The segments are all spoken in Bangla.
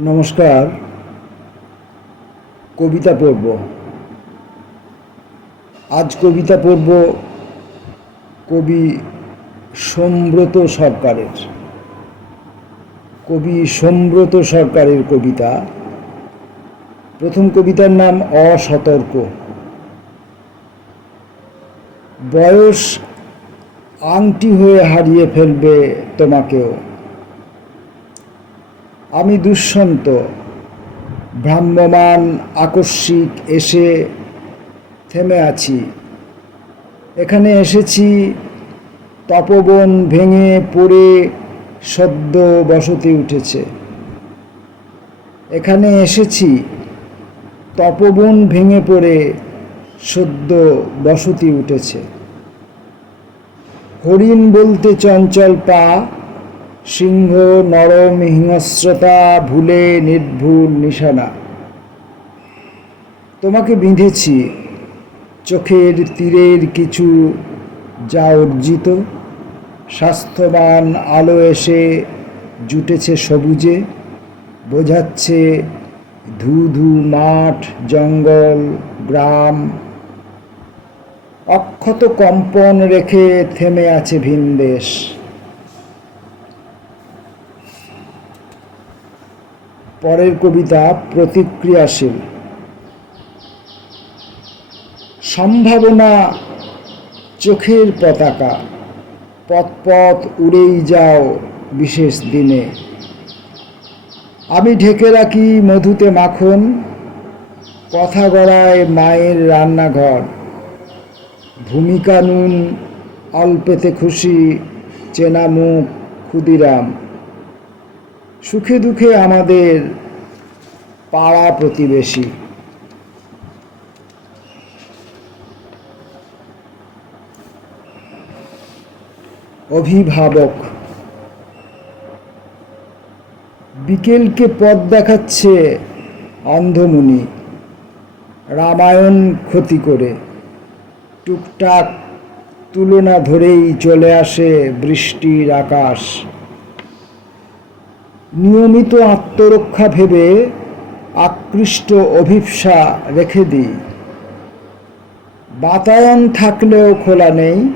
নমস্কার। কবিতা পড়ব। আজ কবিতা পড়ব কবি সম্ব্রত সরকারের। কবিতা। প্রথম কবিতার নাম অসতর্ক। বয়স আংটি হয়ে হারিয়ে ফেলবে তোমাকেও। আমি দুঃসন্ত, ভ্রাম্যমান আকস্মিক এসে থেমে আছি। এখানে এসেছি তপবন ভেঙে পড়ে সদ্য বসতি উঠেছে। এখানে এসেছি তপবন ভেঙে পড়ে সদ্য বসতি উঠেছে। হরিণ বলতে চঞ্চল পা, সিংহ নরম হিংস্রতা ভুলে নির্ভুল নিশানা। তোমাকে বিঁধেছি চোখের তীরের কিছু যা অর্জিত। স্বাস্থ্যবান আলো এসে জুটেছে সবুজে, বোঝাচ্ছে ধু ধু মাঠ, জঙ্গল, গ্রাম। অক্ষত কম্পন রেখে থেমে আছে ভিনদেশ। পরের কবিতা প্রতিক্রিয়াশীল। সম্ভাবনা চোখের পতাকা, পথ পথ উড়েই যাও বিশেষ দিনে। আমি ঢেকে রাখি মধুতে মাখন, কথা গড়ায় মায়ের রান্নাঘর। ভূমিকা নুন, অল্পেতে খুশি, চেনা মুখ ক্ষুদিরাম। সুখে দুঃখে আমাদের পাড়া প্রতিবেশী। অভিভাবক। বিকেলকে পথ দেখাচ্ছে অন্ধমুনি, রামায়ণ ক্ষতি করে। টুকটাক তুলনা ধরেই চলে আসে বৃষ্টির আকাশ। নিয়মিত আত্মরক্ষা ভেবে আকৃষ্ট অভিপ্সা রেখে দিই। বাতায়ন থাকলেও খোলা নেই,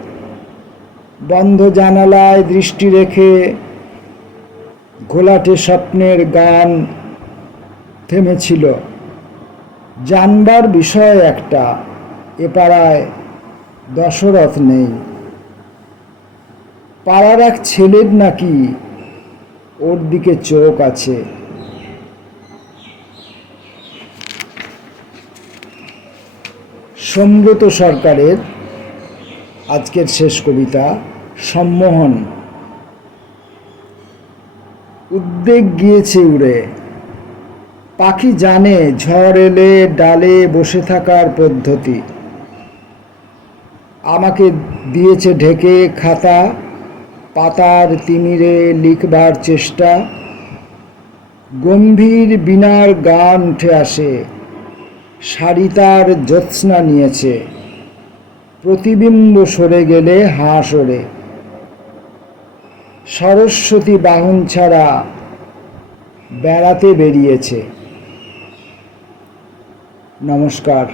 বন্ধ জানালায় দৃষ্টি রেখে ঘোলাটে স্বপ্নের গান থেমেছিল। জানবার বিষয় একটা, এ পাড়ায় দশরথ নেই। পাড়ার এক ছেলের নাকি ওর দিকে চোখ আছে। সম্ব্রত সরকারের আজকের শেষ কবিতা সম্মোহন। উদ্বেগ গিয়েছে উড়ে, পাখি জানে ঝড় এলে ডালে বসে থাকার পদ্ধতি। আমাকে দিয়েছে ঢেকে খাতা, পাতার তিমিরে লিখবার চেষ্টা। গম্ভীর বীণার গান উঠে আসে, সারিতার জ্যোৎস্না নিয়েছে। প্রতিবিম্ব সরে গেলে হাঁস ওড়ে। সরস্বতী বাহন ছাড়া বেড়াতে বেরিয়েছে। নমস্কার।